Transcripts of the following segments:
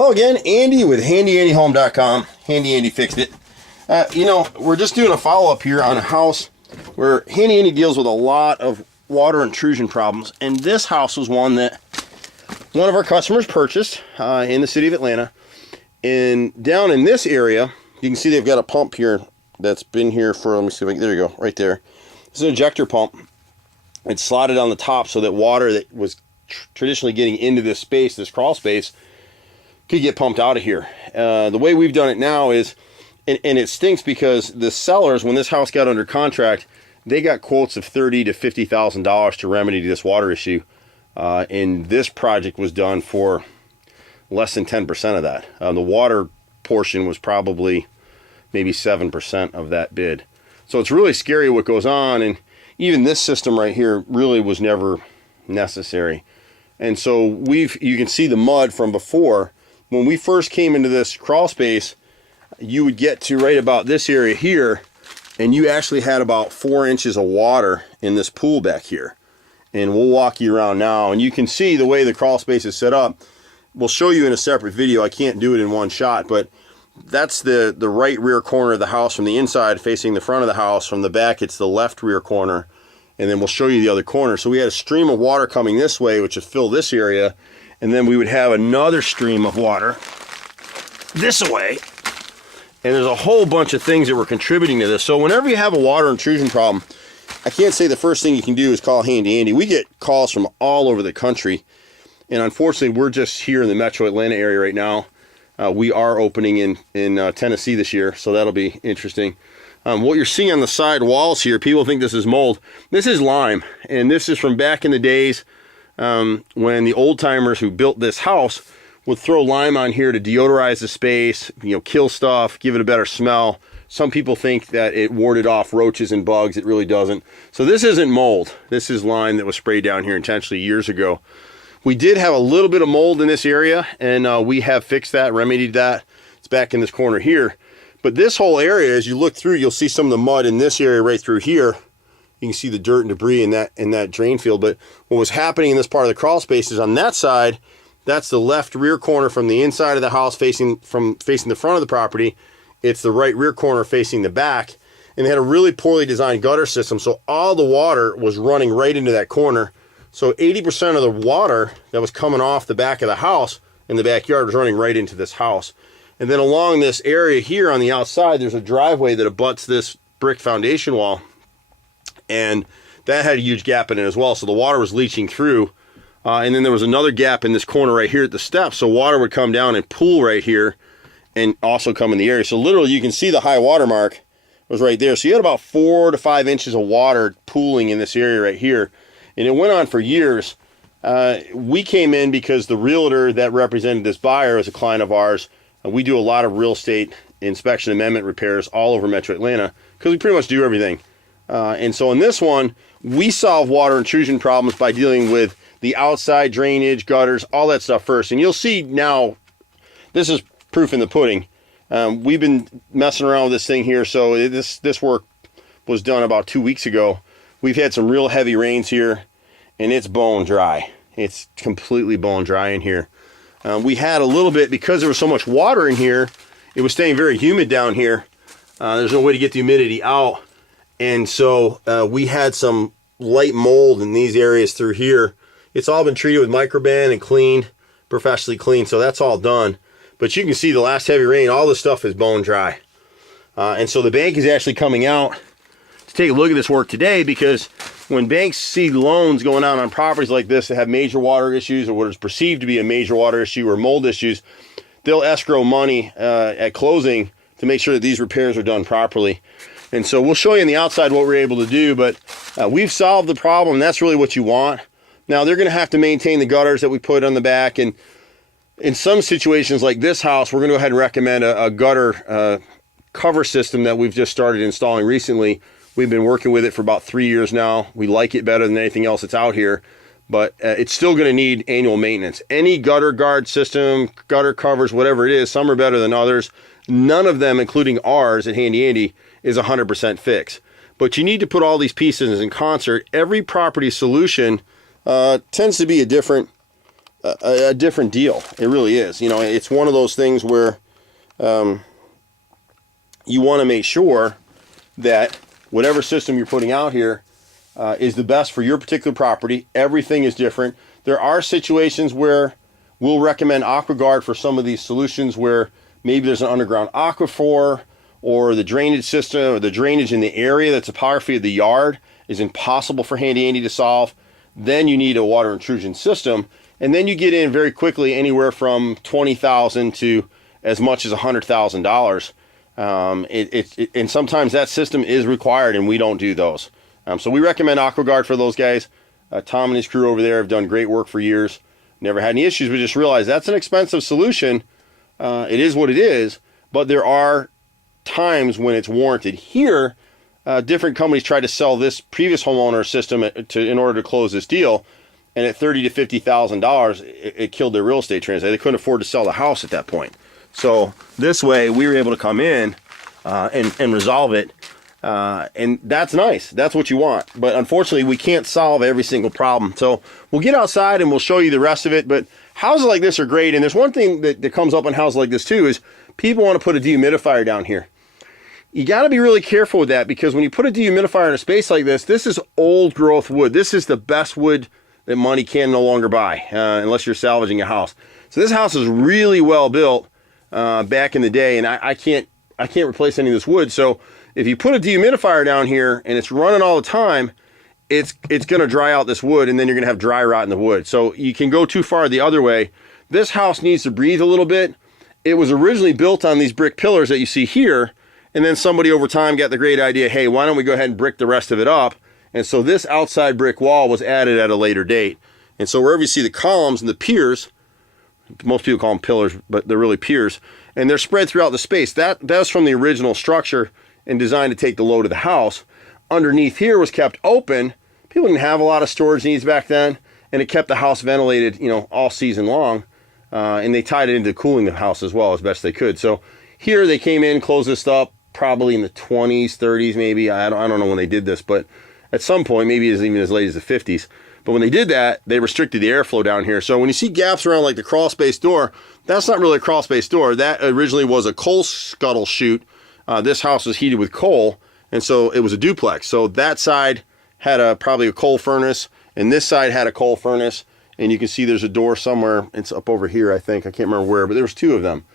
Hello again, Andy with HandyANDYHome.com. Handy Andy fixed it. We're just doing a follow-up here on a house where Handy Andy deals with a lot of water intrusion problems, and this house was one that one of our customers purchased in the city of Atlanta. And down in this area, you can see they've got a pump here that's been here for, let me see if I can, there you go, right there. This is an ejector pump. It's slotted on the top so that water that was traditionally getting into this space, this crawl space, could get pumped out of here. The way we've done it now is, and it stinks because the sellers, when this house got under contract, they got quotes of $30,000 to $50,000 to remedy this water issue. And this project was done for less than 10% of that. The water portion was probably maybe 7% of that bid. So it's really scary what goes on, and even this system right here really was never necessary. And so you can see the mud from before. When we first came into this crawl space, you would get to right about this area here, and you actually had about 4 inches of water in this pool back here. And we'll walk you around now, and you can see the way the crawl space is set up. We'll show you in a separate video. I can't do it in one shot, but that's the right rear corner of the house from the inside facing the front of the house. From the back, it's the left rear corner, and then we'll show you the other corner. So we had a stream of water coming this way, which would fill this area, and then we would have another stream of water this way. And there's a whole bunch of things that were contributing to this. So whenever you have a water intrusion problem, I can't say the first thing you can do is call Handy Andy. We get calls from all over the country, and unfortunately we're just here in the metro Atlanta area right now. We are opening in Tennessee this year, so that'll be interesting. What you're seeing on the side walls here, people think this is mold. This is lime, and this is from back in the days when the old timers who built this house would throw lime on here to deodorize the space, kill stuff, give it a better smell. Some people think that it warded off roaches and bugs. It really doesn't. So this isn't mold. This is lime that was sprayed down here intentionally years ago. We did have a little bit of mold in this area, and we have fixed that, remedied that. It's back in this corner here. But this whole area, as you look through, you'll see some of the mud in this area right through here. You can see the dirt and debris in that drain field. But what was happening in this part of the crawl space is on that side, that's the left rear corner from the inside of the house facing the front of the property. It's the right rear corner facing the back. And they had a really poorly designed gutter system, so all the water was running right into that corner. So 80% of the water that was coming off the back of the house in the backyard was running right into this house. And then along this area here on the outside, there's a driveway that abuts this brick foundation wall. And that had a huge gap in it as well. So the water was leaching through. And then there was another gap in this corner right here at the steps. So water would come down and pool right here and also come in the area. So literally you can see the high water mark was right there. So you had about 4 to 5 inches of water pooling in this area right here. And it went on for years. We came in because the realtor that represented this buyer is a client of ours. We do a lot of real estate inspection amendment repairs all over metro Atlanta because we pretty much do everything. And so in this one, we solve water intrusion problems by dealing with the outside drainage, gutters, all that stuff first. And you'll see now, this is proof in the pudding. We've been messing around with this thing here. So this work was done about 2 weeks ago. We've had some real heavy rains here, and it's bone dry. It's completely bone dry in here. We had a little bit, because there was so much water in here, it was staying very humid down here. There's no way to get the humidity out. And so we had some light mold in these areas through here. It's all been treated with microban and cleaned, professionally cleaned, so that's all done. But you can see the last heavy rain, all this stuff is bone dry. And so the bank is actually coming out to take a look at this work today, because when banks see loans going out on properties like this that have major water issues or what is perceived to be a major water issue or mold issues, they'll escrow money at closing to make sure that these repairs are done properly. And so we'll show you on the outside what we're able to do, but we've solved the problem. That's really what you want. Now they're going to have to maintain the gutters that we put on the back, and in some situations like this house, we're going to go ahead and recommend a gutter cover system that we've just started installing recently. We've been working with it for about 3 years now. We like it better than anything else that's out here, but it's still going to need annual maintenance. Any gutter guard system, gutter covers, whatever it is, some are better than others. None of them, including ours at Handy Andy, is 100% fix. But you need to put all these pieces in concert. Every property solution tends to be a different a different deal. It really is. You know, it's one of those things where you want to make sure that whatever system you're putting out here is the best for your particular property. Everything is different. There are situations where we'll recommend AquaGuard for some of these solutions where maybe there's an underground aquifer, or the drainage system or the drainage in the area, the topography of the yard is impossible for HandyANdy to solve. Then you need a water intrusion system, and then you get in very quickly anywhere from $20,000 to as much as $100,000. And sometimes that system is required, and we don't do those. So we recommend AquaGuard for those guys. Tom and his crew over there have done great work for years. Never had any issues. We just realized that's an expensive solution. It is what it is, but there are times when it's warranted. Here, different companies tried to sell this previous homeowner system in order to close this deal, and at $30,000 to $50,000, it killed their real estate transaction. They couldn't afford to sell the house at that point. So this way, we were able to come in and resolve it, and that's nice. That's what you want. But unfortunately, we can't solve every single problem. So we'll get outside and we'll show you the rest of it. But houses like this are great, and there's one thing that comes up on houses like this too, is people want to put a dehumidifier down here. You got to be really careful with that, because when you put a dehumidifier in a space like this is old growth wood. This is the best wood that money can no longer buy, unless you're salvaging a house. So this house is really well built back in the day, and I can't replace any of this wood. So if you put a dehumidifier down here and it's running all the time, it's going to dry out this wood, and then you're going to have dry rot in the wood. So you can go too far the other way. This house needs to breathe a little bit. It was originally built on these brick pillars that you see here, and then somebody over time got the great idea, hey, why don't we go ahead and brick the rest of it up? And so this outside brick wall was added at a later date. And so wherever you see the columns and the piers, most people call them pillars, but they're really piers, and they're spread throughout the space. That's from the original structure and designed to take the load of the house. Underneath here was kept open. People didn't have a lot of storage needs back then, and it kept the house ventilated, you know, all season long. And they tied it into cooling the house as well as best they could. So here they came in, closed this up, probably in the 20s, 30s maybe. I don't know when they did this, but at some point, maybe even as late as the 50s. But when they did that, they restricted the airflow down here. So when you see gaps around like the crawl space door, that's not really a crawl space door. That originally was a coal scuttle chute. This house was heated with coal, and so it was a duplex. So that side had probably a coal furnace, and this side had a coal furnace. And you can see there's a door somewhere. It's up over here, I think. I can't remember where, but there was two of them.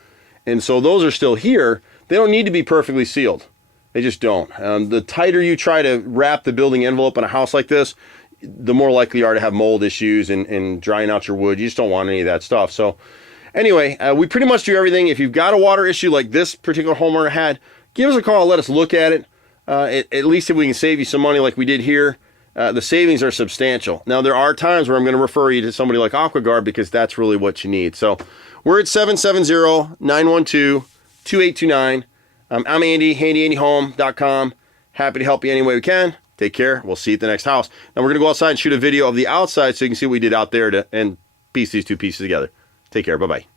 And so those are still here. They don't need to be perfectly sealed. They just don't. The tighter you try to wrap the building envelope in a house like this, the more likely you are to have mold issues and drying out your wood. You just don't want any of that stuff. So anyway, we pretty much do everything. If you've got a water issue like this particular homeowner had, give us a call. Let us look at it. At least if we can save you some money like we did here, the savings are substantial. Now, there are times where I'm going to refer you to somebody like AquaGuard, because that's really what you need. So we're at 770-912-2829. I'm Andy, HandyANDYHome.com. Happy to help you any way we can. Take care. We'll see you at the next house. Now we're going to go outside and shoot a video of the outside so you can see what we did out there and piece these two pieces together. Take care. Bye-bye.